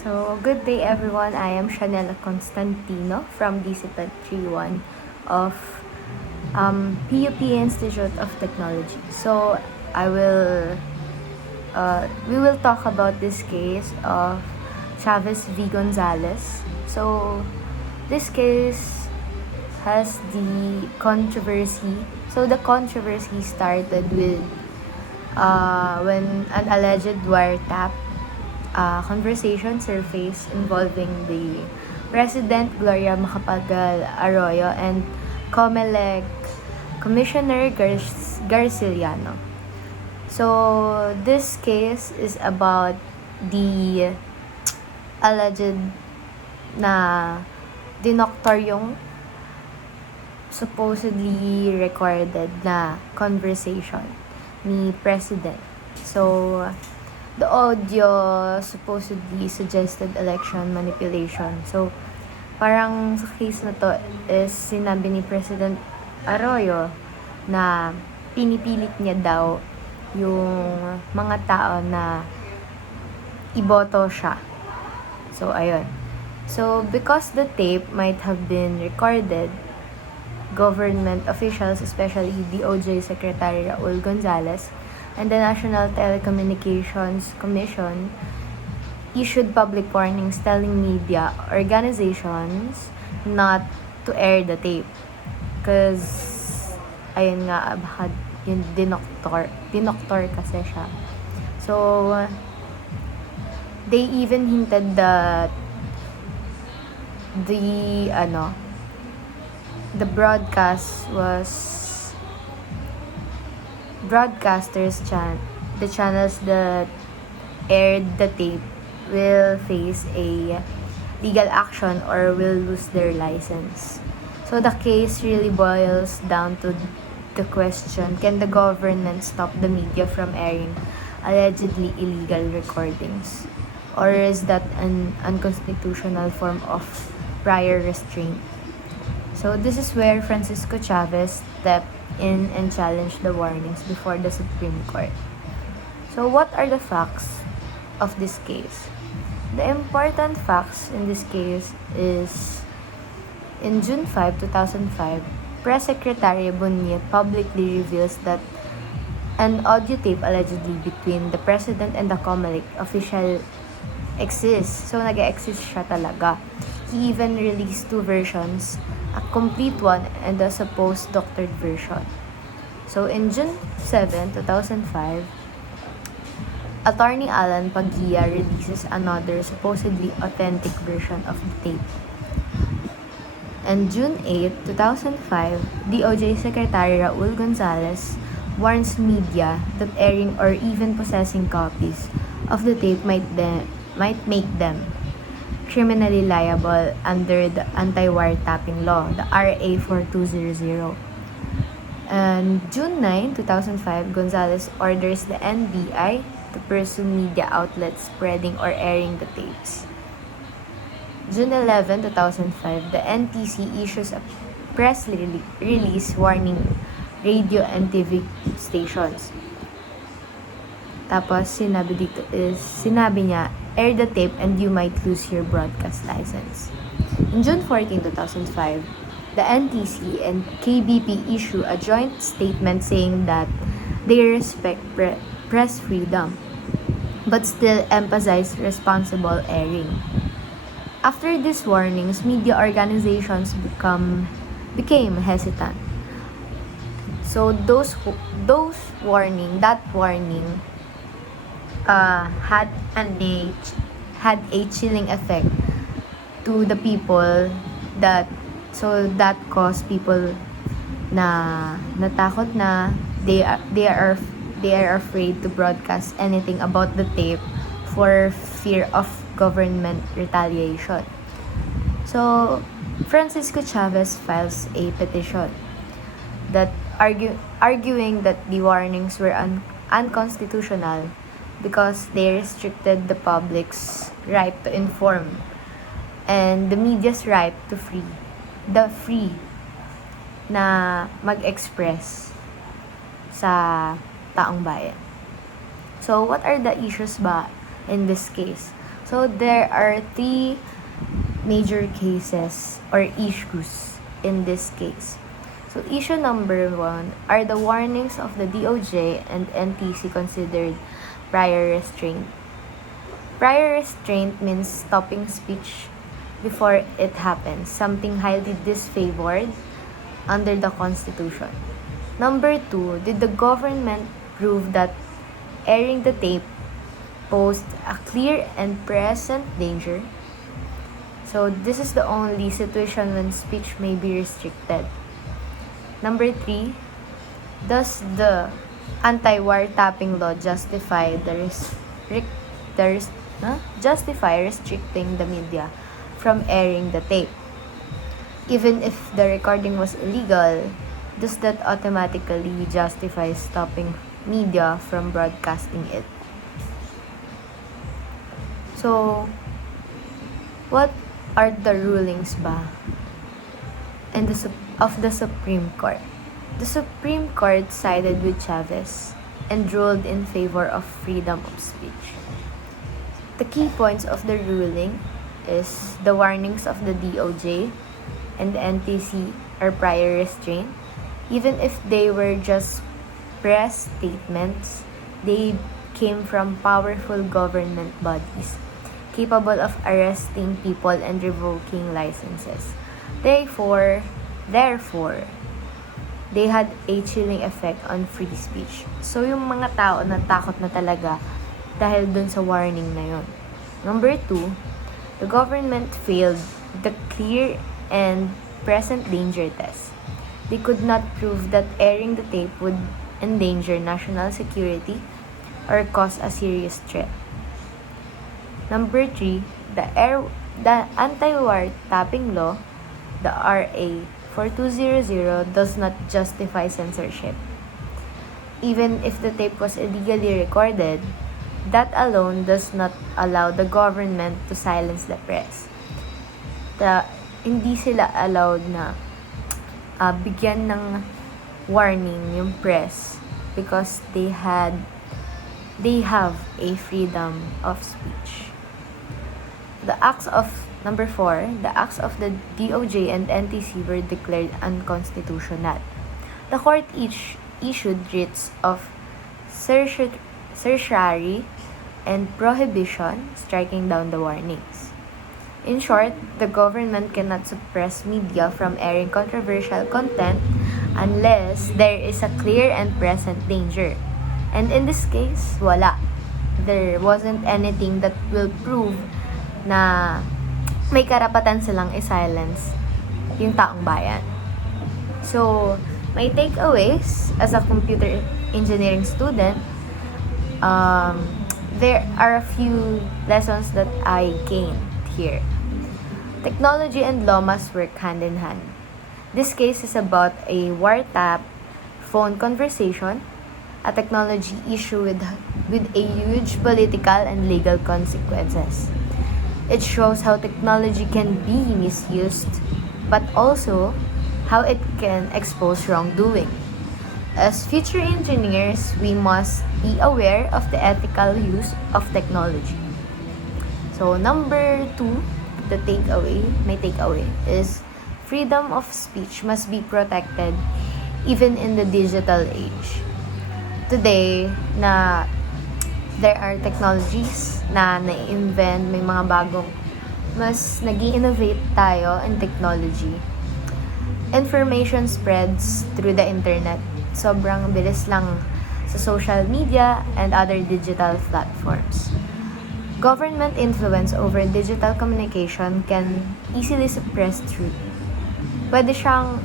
So, good day everyone. I am Chanela Constantino from Discipline 31 of PUP Institute of Technology. So, I will we will talk about this case of Chavez v. Gonzalez. So, this case has the controversy. So, the controversy started with when an alleged wiretap conversation surfaced involving the President Gloria Macapagal Arroyo and COMELEC Commissioner Garciliano. So, this case is about the alleged na dinoktor yung supposedly recorded na conversation ni President. So, the audio supposedly suggested election manipulation. So, parang sa case na to is sinabi ni President Arroyo na pinipilit niya daw yung mga tao na iboto siya. So, ayun. So, because the tape might have been recorded, government officials, especially DOJ Secretary Raul Gonzalez, and the National Telecommunications Commission issued public warnings telling media organizations not to air the tape. Because, ayun nga, baka yung dinoktor kasi siya. So, they even hinted that the the channels that aired the tape will face a legal action or will lose their license. So the case really boils down to the question, can the government stop the media from airing allegedly illegal recordings? Or is that an unconstitutional form of prior restraint? So this is where Francisco Chavez stepped in and challenged the warnings before the Supreme Court. So what are the facts of this case? The important facts in this case is in June 5, 2005, Press Secretary Bonilla publicly reveals that an audio tape allegedly between the President and the COMELEC official exists. So nag-exist siya talaga. He even released two versions, a complete one and a supposed doctored version. So in June 7, 2005, Attorney Alan Pagia releases another supposedly authentic version of the tape. And June 8, 2005, DOJ Secretary Raul Gonzalez warns media that airing or even possessing copies of the tape might make them criminally liable under the anti-wiretapping law, the RA 4200. And June 9, 2005, Gonzalez orders the NBI to pursue media outlets spreading or airing the tapes. June 11, 2005, the NTC issues a press release warning radio and TV stations. Tapos, sinabi niya, air the tape and you might lose your broadcast license. In June 14, 2005, the NTC and KBP issue a joint statement saying that they respect press freedom, but still emphasize responsible airing. After these warnings, media organizations became hesitant. So that warning had a chilling effect to the people that caused people na natakot na they are afraid to broadcast anything about the tape for fear of government retaliation. So Francisco Chavez files a petition that arguing that the warnings were unconstitutional because they restricted the public's right to inform and the media's right to free na mag-express sa taong bayan. So, what are the issues ba in this case? So there are three major cases or issues in this case. So issue number 1 are the warnings of the DOJ and NTC considered prior restraint. Prior restraint means stopping speech before it happens, something highly disfavored under the Constitution. Number 2, did the government prove that airing the tape posed a clear and present danger? So this is the only situation when speech may be restricted. Number 3, does the anti-wiretapping law justify restricting the media from airing the tape? Even if the recording was illegal, does that automatically justify stopping media from broadcasting it? So, what are the rulings ba of the Supreme Court? The Supreme Court sided with Chavez and ruled in favor of freedom of speech. The key points of the ruling is the warnings of the DOJ and the NTC are prior restraint. Even if they were just press statements, they came from powerful government bodies capable of arresting people and revoking licenses. Therefore, they had a chilling effect on free speech. So, yung mga tao natakot na talaga dahil dun sa warning na yun. Number 2, the government failed the clear and present danger test. They could not prove that airing the tape would endanger national security or cause a serious threat. Number 3, the anti-wiretapping law, the RA 4200, does not justify censorship. Even if the tape was illegally recorded, that alone does not allow the government to silence the press. Hindi sila allowed na bigyan ng warning yung press because they have a freedom of speech. Number 4, the acts of the DOJ and NTC were declared unconstitutional. The court issued writs of certiorari and prohibition, striking down the warnings. In short, the government cannot suppress media from airing controversial content unless there is a clear and present danger. And in this case, wala. There wasn't anything that will prove na may karapatan silang i-silence yung taong bayan. So, my takeaways as a computer engineering student, there are a few lessons that I gained here. Technology and law must work hand in hand. This case is about a wiretap phone conversation, a technology issue with a huge political and legal consequences. It shows how technology can be misused, but also how it can expose wrongdoing. As future engineers, we must be aware of the ethical use of technology. So, number 2, my takeaway is freedom of speech must be protected even in the digital age. Today, there are technologies na na-invent, may mga bagong, mas nag-i-innovate tayo in technology. Information spreads through the internet. Sobrang bilis lang sa social media and other digital platforms. Government influence over digital communication can easily suppress truth. Pwede siyang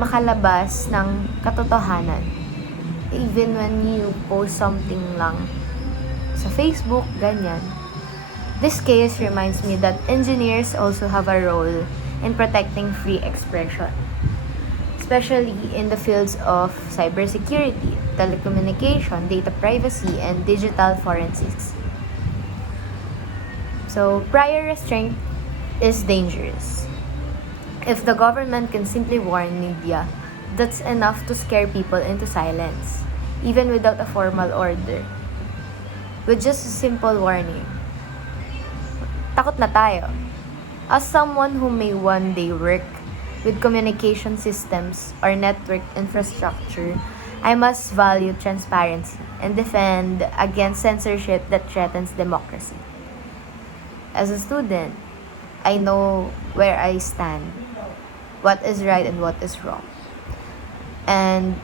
makalabas ng katotohanan. Even when you post something lang sa Facebook, ganyan. This case reminds me that engineers also have a role in protecting free expression, especially in the fields of cybersecurity, telecommunication, data privacy, and digital forensics. So, prior restraint is dangerous. If the government can simply warn media, that's enough to scare people into silence, even without a formal order. With just a simple warning, Natatakot na tayo. As someone who may one day work with communication systems or network infrastructure, I must value transparency and defend against censorship that threatens democracy. As a student, I know where I stand, what is right and what is wrong. And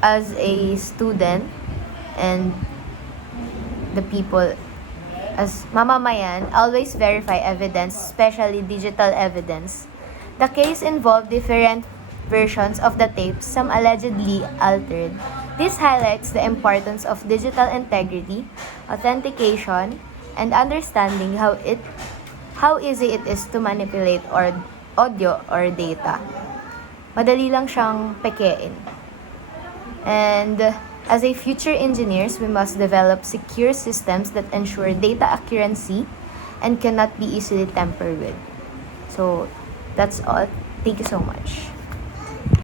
as a student and the people, as mamamayan, always verify evidence, especially digital evidence. The case involved different versions of the tapes, some allegedly altered. This highlights the importance of digital integrity, authentication, and understanding how easy it is to manipulate or audio or data. Madali lang siyang pekein. And as a future engineers, we must develop secure systems that ensure data accuracy and cannot be easily tampered with. So, that's all. Thank you so much.